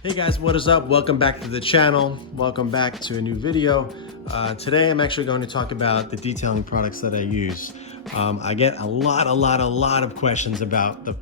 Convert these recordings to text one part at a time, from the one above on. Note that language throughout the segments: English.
Hey guys, what is up? Welcome back to the channel. Welcome back to a new video. Today I'm actually going to talk about the detailing products that I use. I get a lot of questions about the,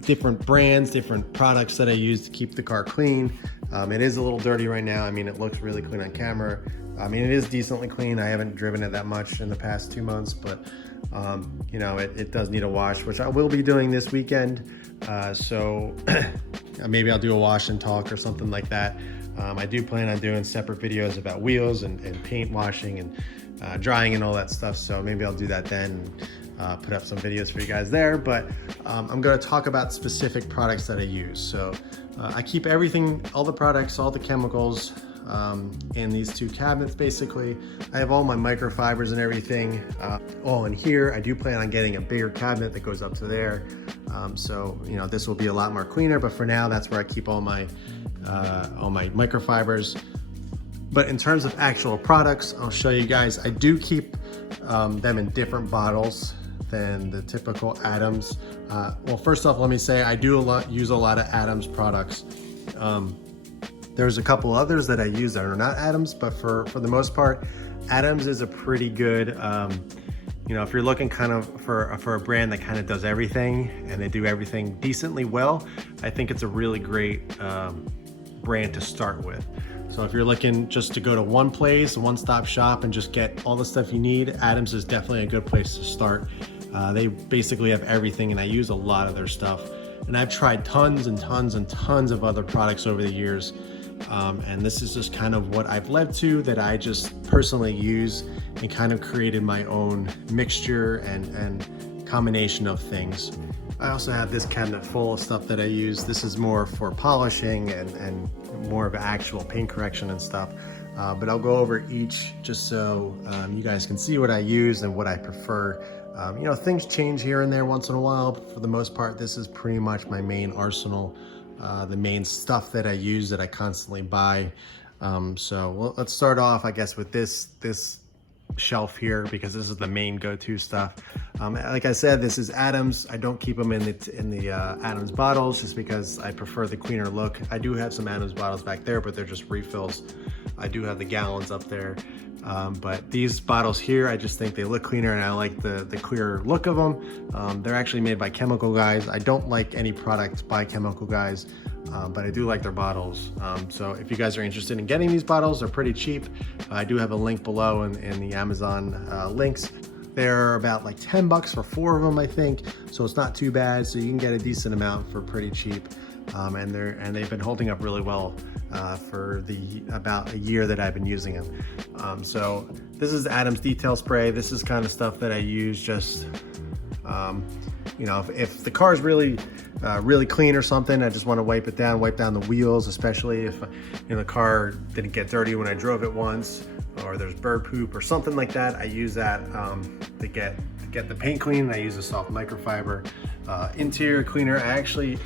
different brands, different products that I use to keep the car clean. It is a little dirty right now. I mean, it looks really clean on camera. I mean, it is decently clean. I haven't driven it that much in the past 2 months, but it does need a wash, which I will be doing this weekend. So maybe I'll do a wash and talk or something like that. I do plan on doing separate videos about wheels and paint washing and drying and all that stuff. So maybe I'll do that then and put up some videos for you guys there. But I'm going to talk about specific products that I use. So I keep everything, all the products, all the chemicals in these two cabinets. Basically, I have all my microfibers and everything all in here. I do plan on getting a bigger cabinet that goes up to there. So this will be a lot more cleaner, but for now that's where I keep all my microfibers. But in terms of actual products, I'll show you guys. I do keep them in different bottles than the typical Adams. Well, first off, let me say I do use a lot of Adams products. There's a couple others that I use that are not Adams, but for the most part, Adams is a pretty good, if you're looking kind of for a brand that kind of does everything and they do everything decently well, I think it's a really great brand to start with. So if you're looking just to go to one place, a one-stop shop, and just get all the stuff you need, Adams is definitely a good place to start. They basically have everything, and I use a lot of their stuff. And I've tried tons and tons and tons of other products over the years. And this is just kind of what I've led to, that I just personally use and kind of created my own mixture and combination of things. I also have this cabinet full of stuff that I use. This is more for polishing and more of actual paint correction and stuff. But I'll go over each just so you guys can see what I use and what I prefer. Things change here and there once in a while, but for the most part, this is pretty much my main arsenal. The main stuff that I use, that I constantly buy. So let's start off, I guess, with this shelf here, because this is the main go-to stuff. Like I said, this is Adams. I don't keep them in the Adams bottles just because I prefer the cleaner look. I do have some Adams bottles back there, but they're just refills. I do have the gallons up there. But these bottles here, I just think they look cleaner, and I like the clearer look of them. They're actually made by Chemical Guys. I don't like any product by Chemical Guys, but I do like their bottles. So if you guys are interested in getting these bottles, they're pretty cheap. I do have a link below in the Amazon links. They're about like 10 bucks for 4 of them, I think. So it's not too bad. So you can get a decent amount for pretty cheap. And they've been holding up really well for about a year that I've been using them. So this is Adams Detail Spray. This is kind of stuff that I use just, if the car is really clean or something, I just want to wipe down the wheels, especially if the car didn't get dirty when I drove it once, or there's bird poop or something like that. I use that to get the paint clean. I use a soft microfiber. Interior cleaner,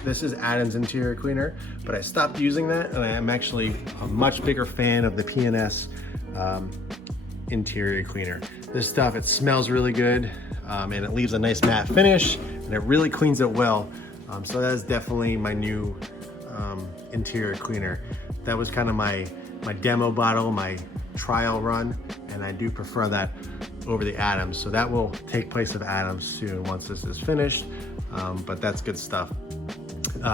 this is Adams interior cleaner, but I stopped using that, and I am actually a much bigger fan of the P&S interior cleaner. This stuff, it smells really good, and it leaves a nice matte finish, and it really cleans it well. So that is definitely my new interior cleaner. That was kind of my demo bottle, my trial run, and I do prefer that over the Adams. So that will take place of Adams soon once this is finished, but that's good stuff.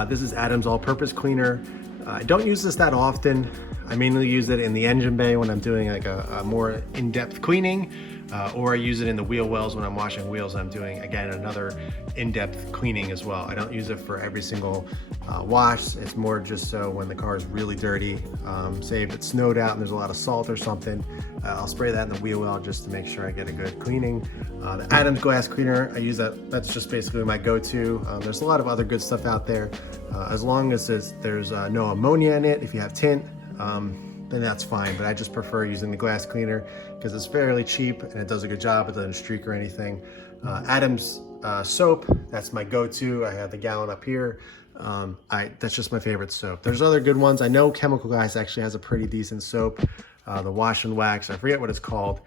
This is Adams all-purpose cleaner. I don't use this that often. I mainly use it in the engine bay when I'm doing like a more in-depth cleaning, or I use it in the wheel wells when I'm washing wheels and I'm doing, again, another in-depth cleaning as well. I don't use it for every single wash. It's more just so when the car is really dirty, say if it snowed out and there's a lot of salt or something, I'll spray that in the wheel well just to make sure I get a good cleaning. The Adams glass cleaner, I use that. That's just basically my go-to. There's a lot of other good stuff out there. As long as there's no ammonia in it, if you have tint, then that's fine, but I just prefer using the glass cleaner because it's fairly cheap and it does a good job. It doesn't streak or anything. Adams soap, that's my go-to. I have the gallon up here. That's just my favorite soap. There's other good ones. I know Chemical Guys actually has a pretty decent soap. The Wash and Wax, I forget what it's called,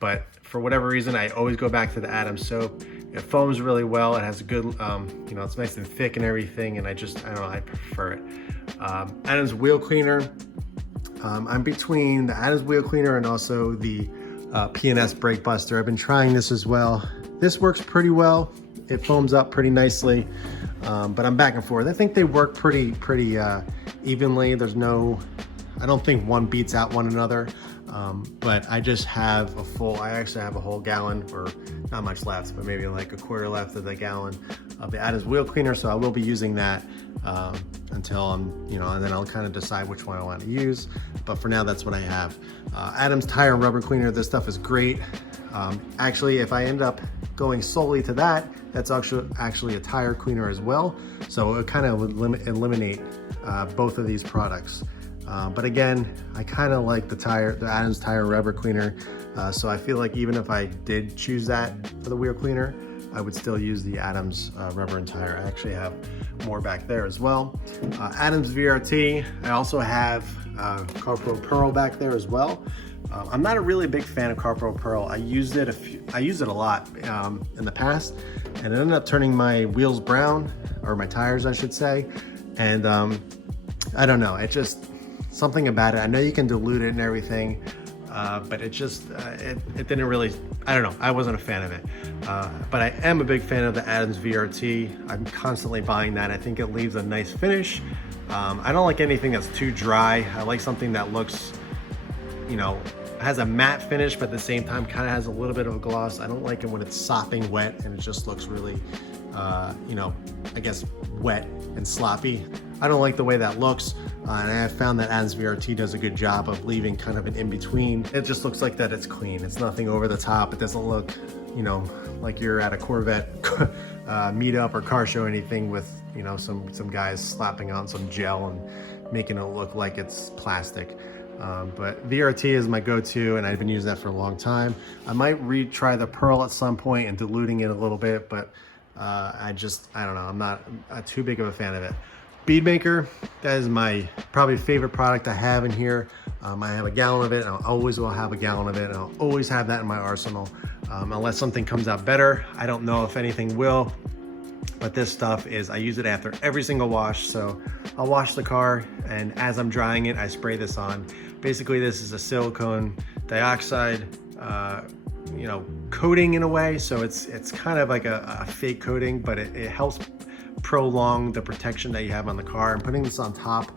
but for whatever reason, I always go back to the Adams soap. It foams really well. It has a good, it's nice and thick and everything, and I don't know, I prefer it. Adams wheel cleaner. I'm between the Adams wheel cleaner and also the P&S brake buster. I've been trying this as well. This works pretty well. It foams up pretty nicely, but I'm back and forth. I think they work pretty evenly. There's no, I don't think one beats out one another. But I just have I actually have a whole gallon, or not much left, but maybe like a quarter left of the gallon of the Adams wheel cleaner. So I will be using that until I'm, and then I'll kind of decide which one I want to use. But for now, that's what I have. Adams tire and rubber cleaner. This stuff is great. Actually, if I end up going solely to that, that's actually a tire cleaner as well. So it kind of would eliminate both of these products. But again, I kind of like the Adams tire rubber cleaner. So I feel like even if I did choose that for the wheel cleaner, I would still use the Adams rubber and tire. I actually have more back there as well. Adams VRT. I also have Carpro Pearl back there as well. I'm not a really big fan of Carpro Pearl. I used it a lot in the past, and it ended up turning my wheels brown, or my tires, I should say. And I don't know. It just, something about it. I know you can dilute it and everything, but it just, it didn't really, I don't know. I wasn't a fan of it. But I am a big fan of the Adams VRT. I'm constantly buying that. I think it leaves a nice finish. I don't like anything that's too dry. I like something that looks, has a matte finish, but at the same time kind of has a little bit of a gloss. I don't like it when it's sopping wet and it just looks really, I guess wet and sloppy. I don't like the way that looks, and I have found that Adams VRT does a good job of leaving kind of an in-between. It just looks like that it's clean. It's nothing over the top. It doesn't look, like you're at a Corvette meetup or car show or anything with, some guys slapping on some gel and making it look like it's plastic. But VRT is my go-to, and I've been using that for a long time. I might retry the Pearl at some point and diluting it a little bit, but I don't know. I'm not too big of a fan of it. Bead Maker, that is my probably favorite product I have in here. I have a gallon of it, and I always will have a gallon of it, and I'll always have that in my arsenal. Unless something comes out better. I don't know if anything will, but this stuff I use it after every single wash. So I'll wash the car, and as I'm drying it, I spray this on. Basically, this is a silicone dioxide, coating in a way. So it's kind of like a fake coating, but it helps prolong the protection that you have on the car. And putting this on top,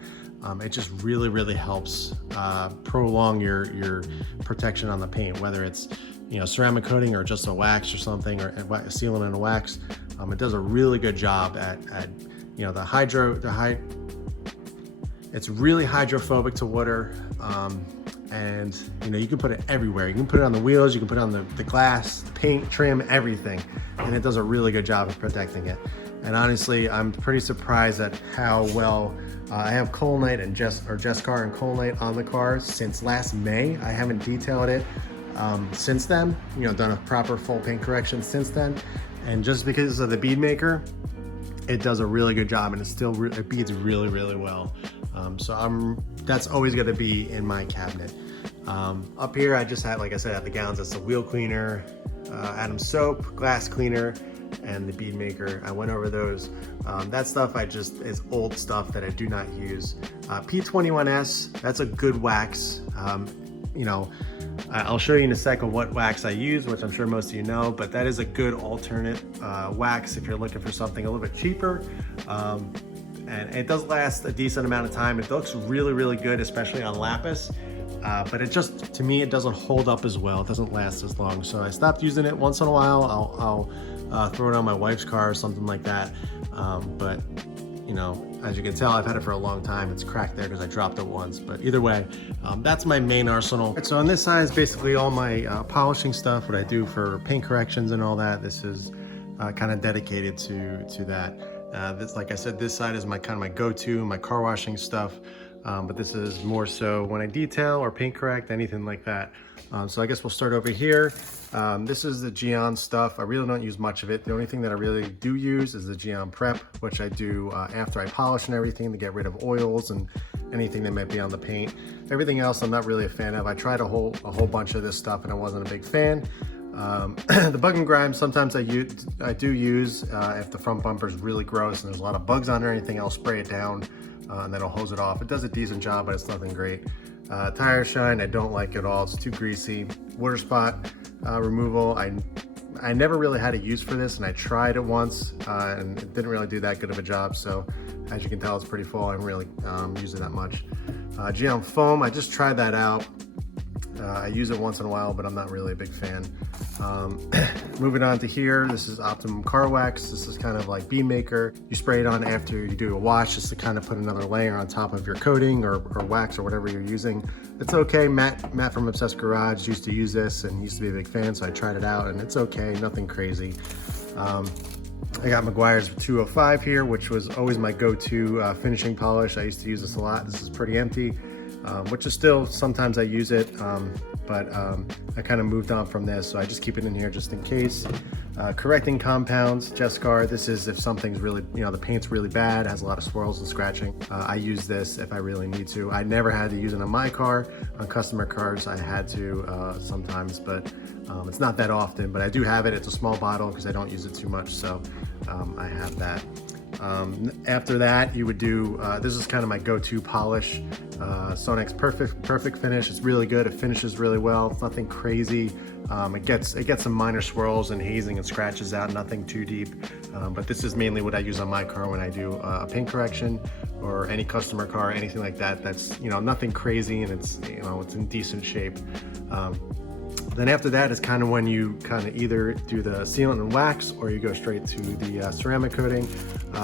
it just really helps prolong your protection on the paint, whether it's ceramic coating or just a wax or something, or a sealant and a wax. It does a really good job at it's really hydrophobic to water, and you can put it everywhere. You can put it on the wheels, you can put it on the glass, the paint, trim, everything, and it does a really good job of protecting it. And honestly, I'm pretty surprised at how well I have Colonite and Jescar and Colonite on the car since last May. I haven't detailed it since then, done a proper full paint correction since then. And just because of the Bead Maker, it does a really good job, and it beads really well. So that's always going to be in my cabinet. Up here, I just had, like I said, at the gallons, it's the wheel cleaner, Adams soap, glass cleaner, and the Bead Maker. I went over those. That stuff is old stuff that I do not use. P21S, that's a good wax. I'll show you in a second what wax I use, which I'm sure most of you know, but that is a good alternate wax if you're looking for something a little bit cheaper. And it does last a decent amount of time. It looks really good, especially on lapis. But to me, it doesn't hold up as well. It doesn't last as long. So I stopped using it. Once in a while, I'll throw it on my wife's car or something like that. But as you can tell, I've had it for a long time. It's cracked there because I dropped it once. But either way, that's my main arsenal. So on this side is basically all my polishing stuff, what I do for paint corrections and all that. This is kind of dedicated to that. Like I said, this side is my go-to, my car washing stuff. But this is more so when I detail or paint correct, anything like that. So I guess we'll start over here. This is the Jion stuff. I really don't use much of it. The only thing that I really do use is the Jion Prep, which I do after I polish and everything to get rid of oils and anything that might be on the paint. Everything else I'm not really a fan of. I tried a whole bunch of this stuff and I wasn't a big fan. The bug and grime, sometimes I do use if the front bumper is really gross and there's a lot of bugs on it or anything, I'll spray it down. and then it'll hose it off. It does a decent job, but it's nothing great. Tire shine, I don't like at all. It's too greasy. Water spot removal, I never really had a use for this, and I tried it once and it didn't really do that good of a job. So as you can tell, it's pretty full. I don't really use it that much. Jion foam, I just tried that out. I use it once in a while, but I'm not really a big fan. Moving on to here, this is Optimum Car Wax. This is kind of like Bean Maker. You spray it on after you do a wash just to kind of put another layer on top of your coating or wax or whatever you're using. It's okay. Matt from Obsessed Garage used to use this and he used to be a big fan, so I tried it out and it's okay, nothing crazy. I got Meguiar's 205 here, which was always my go-to finishing polish. I used to use this a lot. This is pretty empty, which is still, sometimes I use it, but I kind of moved on from this, so I just keep it in here just in case. Correcting compounds, Jescar. This is if something's really, the paint's really bad, has a lot of swirls and scratching. I use this if I really need to. I never had to use it on my car. On customer cars, I had to sometimes, but it's not that often, but I do have it. It's a small bottle because I don't use it too much, so I have that. After that, you would do, this is kind of my go-to polish, Sonex Perfect Finish. It's really good. It finishes really well. It's nothing crazy. It gets some minor swirls and hazing and scratches out, nothing too deep. But this is mainly what I use on my car when I do a paint correction or any customer car, anything like that. That's, nothing crazy, and it's, it's in decent shape. Then after that is kind of when you kind of either do the sealant and wax or you go straight to the ceramic coating.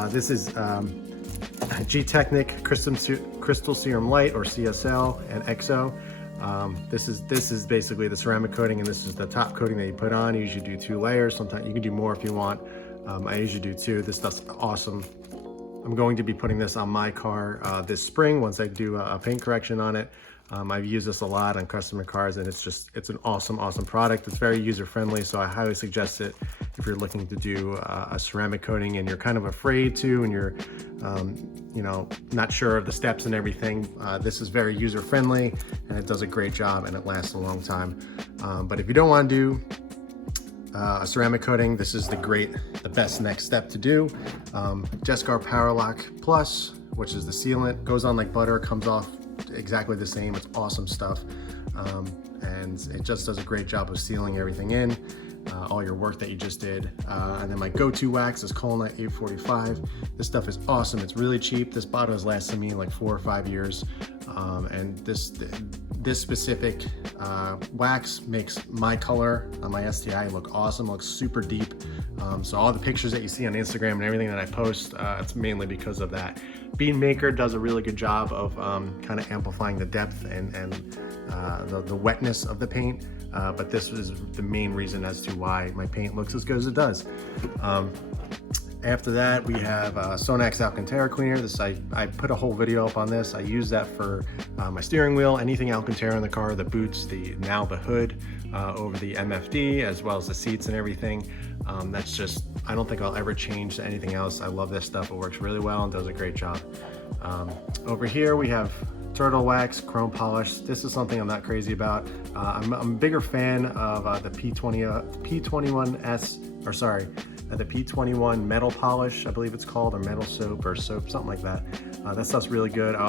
This is G-Technic Crystal Serum Light, or CSL, and XO. This is basically the ceramic coating, and this is the top coating that you put on. You usually do 2 layers. Sometimes you can do more if you want. I usually do 2. This stuff's awesome. I'm going to be putting this on my car this spring once I do a paint correction on it. I've used this a lot on customer cars, and it's an awesome product. It's very user-friendly, so I highly suggest it if you're looking to do a ceramic coating and you're kind of afraid to, and you're not sure of the steps and everything. This is very user-friendly, and it does a great job, and it lasts a long time. But if you don't want to do a ceramic coating, this is the best next step to do. Jescar Power Lock Plus, which is the sealant, goes on like butter, comes off exactly the same. It's awesome stuff, and it just does a great job of sealing everything in, all your work that you just did. And then my go-to wax is Colonite 845. This stuff is awesome. It's really cheap. This bottle has lasted me like 4 or 5 years, and this specific wax makes my color on my STI look awesome. It looks super deep. So all the pictures that you see on Instagram and everything that I post, it's mainly because of that. Bean Maker does a really good job of kind of amplifying the depth and the wetness of the paint, but this is the main reason as to why my paint looks as good as it does. After that, we have Sonex Alcantara Cleaner. I put a whole video up on this. I use that for my steering wheel, anything Alcantara in the car, the boots, now the hood, over the MFD, as well as the seats and everything. That's just, I don't think I'll ever change to anything else. I love this stuff. It works really well and does a great job. Over here we have Turtle Wax Chrome Polish. This is something I'm not crazy about. I'm a bigger fan of the P21S, or sorry, the P21 Metal Polish, I believe it's called, or Metal Soap, or Soap, something like that. That stuff's really good. I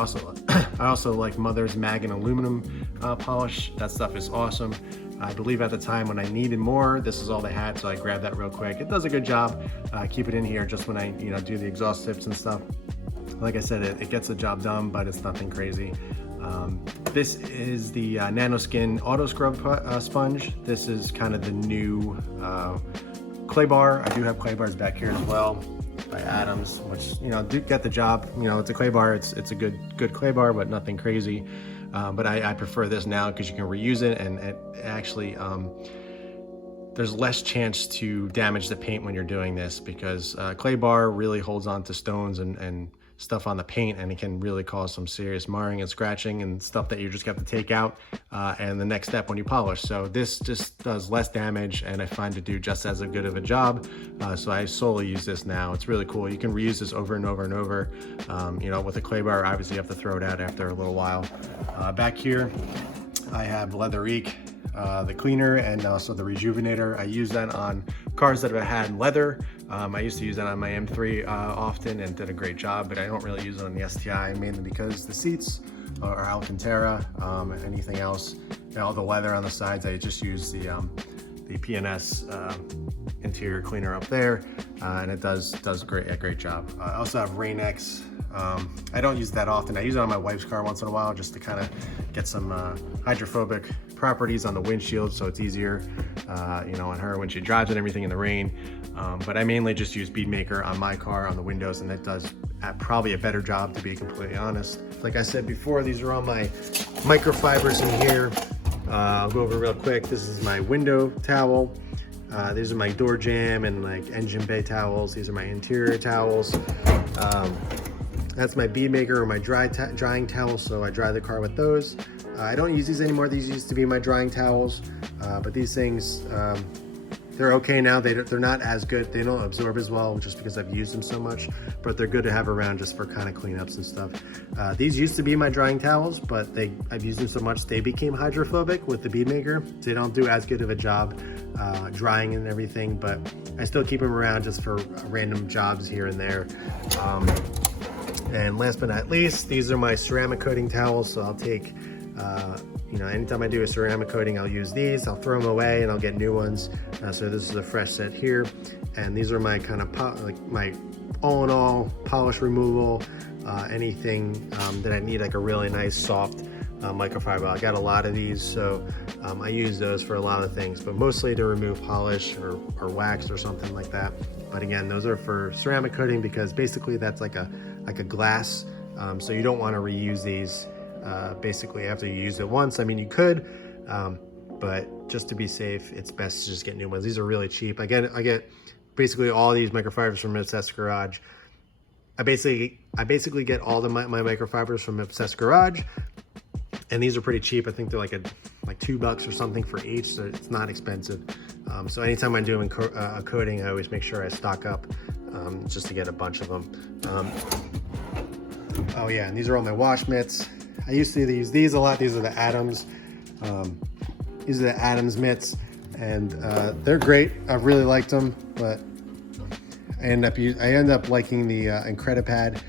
also like Mother's Mag and Aluminum Polish. That stuff is awesome. I believe at the time when I needed more, this is all they had, so I grabbed that real quick. It does a good job. Keep it in here just when I do the exhaust tips and stuff. Like I said, it gets the job done, but it's nothing crazy. This is the Nanoskin Auto Scrub Sponge. This is kind of the new clay bar. I do have clay bars back here as well by Adams, which do get the job. It's a clay bar. It's a good clay bar, but nothing crazy. But I prefer this now because you can reuse it, and it actually there's less chance to damage the paint when you're doing this, because clay bar really holds on to stones and stuff on the paint, and it can really cause some serious marring and scratching and stuff that you just have to take out and the next step when you polish. So this just does less damage, and I find to do just as good of a job. So I solely use this now. It's really cool. You can reuse this over and over and over. With a clay bar, obviously you have to throw it out after a little while. Back here, I have Leather Eek. the cleaner and also the rejuvenator. I use that on cars that have had leather. I used to use that on my M3 often and did a great job, but I don't really use it on the STI, mainly because the seats are Alcantara. Anything else, all the leather on the sides, I just use the PNS interior cleaner up there, and it does a great job. I also have Rain-X. I don't use that often. I use it on my wife's car once in a while just to kind of get some hydrophobic properties on the windshield, so it's easier, you know, on her when she drives and everything in the rain. But I mainly just use Bead Maker on my car on the windows, and it does probably a better job, to be completely honest. Like I said before, these are all my microfibers in here. I'll go over real quick. This is my window towel. These are my door jamb and like engine bay towels. These are my interior towels. That's my Bead Maker or my drying towels, so I dry the car with those. I don't use these anymore. These used to be my drying towels, but these things, they're okay now. They're not as good. They don't absorb as well just because I've used them so much, but they're good to have around just for kind of cleanups and stuff. These used to be my drying towels, but I've used them so much they became hydrophobic with the Bead Maker. So they don't do as good of a job drying and everything, but I still keep them around just for random jobs here and there. And last but not least, these are my ceramic coating towels. So I'll take, you know, anytime I do a ceramic coating, I'll use these, I'll throw them away and I'll get new ones. So this is a fresh set here. And these are my kind of, like my all in all polish removal, anything that I need like a really nice soft microfiber. I got a lot of these, so I use those for a lot of things, but mostly to remove polish or wax or something like that. But again, those are for ceramic coating because basically that's like a glass, so you don't want to reuse these basically after you use it once. I mean, you could, but just to be safe, it's best to just get new ones. These are really cheap. I get basically all these microfibers from Obsessed Garage. I basically get all my microfibers from Obsessed Garage, and these are pretty cheap. I think they're like $2 or something for each, so it's not expensive. So anytime I'm doing a coating, I always make sure I stock up just to get a bunch of them. Oh yeah, and these are all my wash mitts. I used to use these a lot. These are the Adams. These are the Adams mitts, and they're great. I really liked them, but I end up liking the Incredipad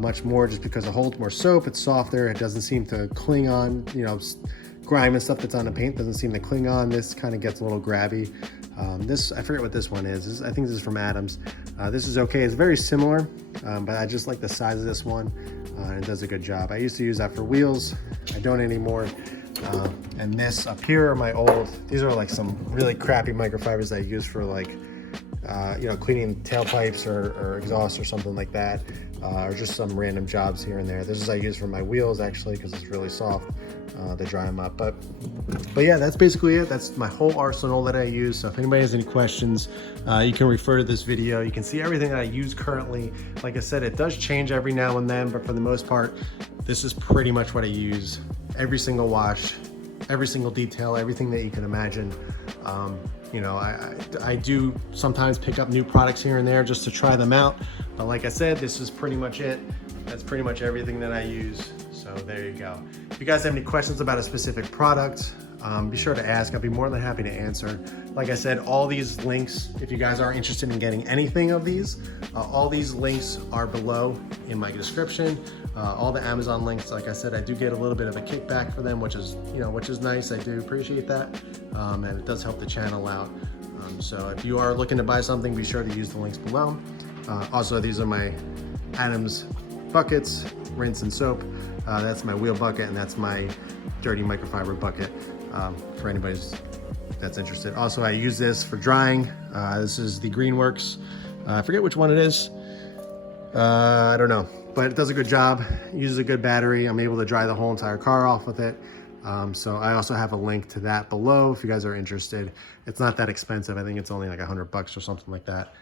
much more, just because it holds more soap. It's softer. It doesn't seem to cling on, you know, grime and stuff that's on the paint doesn't seem to cling on. This kind of gets a little grabby. This, I forget what this one is. I think this is from Adams. This is okay. It's very similar, but I just like the size of this one, and it does a good job. I used to use that for wheels. I don't anymore. And this up here are my old, these are like some really crappy microfibers that I use for like, you know, cleaning tailpipes or exhaust or something like that, or just some random jobs here and there. This is I use for my wheels actually because it's really soft to dry them up. But yeah, that's basically it. That's my whole arsenal that I use. So if anybody has any questions, you can refer to this video. You can see everything that I use currently. Like I said, it does change every now and then, but for the most part, this is pretty much what I use. Every single wash, every single detail, everything that you can imagine. You know, I do sometimes pick up new products here and there just to try them out. But like I said, this is pretty much it. That's pretty much everything that I use. So there you go. If you guys have any questions about a specific product, be sure to ask. I'll be more than happy to answer. Like I said, all these links, if you guys are interested in getting anything of these, all these links are below in my description. All the Amazon links, like I said, I do get a little bit of a kickback for them, which is nice. I do appreciate that, and it does help the channel out. So if you are looking to buy something, be sure to use the links below. Also, these are my Adams buckets, rinse and soap. That's my wheel bucket, and that's my dirty microfiber bucket, for anybody that's interested. Also, I use this for drying. This is the Greenworks. I forget which one it is. I don't know, but it does a good job. It uses a good battery. I'm able to dry the whole entire car off with it. So I also have a link to that below if you guys are interested. It's not that expensive. I think it's only like $100 or something like that.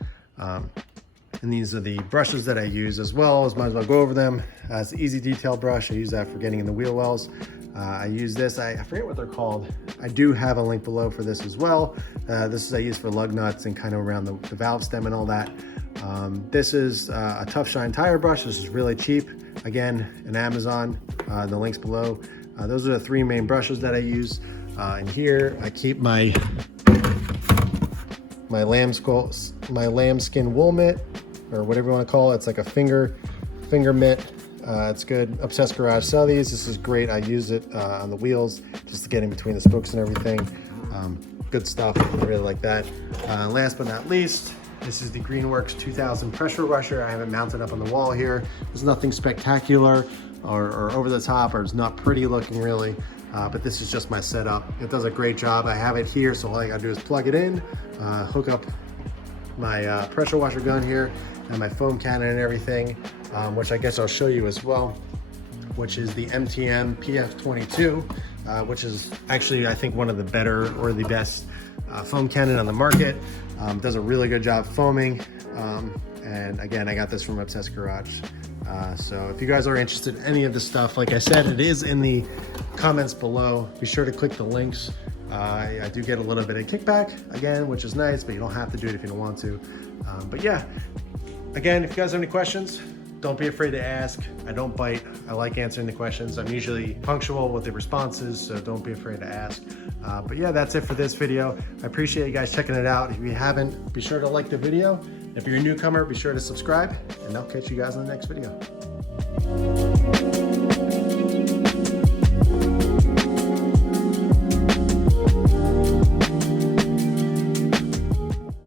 And these are the brushes that I use as well. Might as well go over them. It's an easy detail brush. I use that for getting in the wheel wells. I use this, I forget what they're called. I do have a link below for this as well. This is I use for lug nuts and kind of around the valve stem and all that. This is a Tough Shine tire brush. This is really cheap. Again, in Amazon, the link's below. Those are the three main brushes that I use. And here I keep my lambskin wool mitt, or whatever you want to call it. It's like a finger mitt. It's good. Obsessed Garage sell these. This is great. I use it on the wheels just to get in between the spokes and everything. Good stuff. I really like that. Last but not least, this is the Greenworks 2000 pressure washer. I have it mounted up on the wall here. There's nothing spectacular or over the top, or it's not pretty looking really, but this is just my setup. It does a great job. I have it here, so all I gotta do is plug it in, hook up my pressure washer gun here, and my foam cannon and everything, which I guess I'll show you as well, which is the MTM PF22, which is actually, I think, one of the better or the best foam cannon on the market. Does a really good job foaming. And again, I got this from Obsessed Garage. So if you guys are interested in any of this stuff, like I said, it is in the comments below. Be sure to click the links. I do get a little bit of kickback, again, which is nice, but you don't have to do it if you don't want to. But yeah, again, if you guys have any questions, don't be afraid to ask. I don't bite. I like answering the questions. I'm usually punctual with the responses, so don't be afraid to ask. But yeah, that's it for this video. I appreciate you guys checking it out. If you haven't, be sure to like the video. If you're a newcomer, be sure to subscribe, and I'll catch you guys in the next video.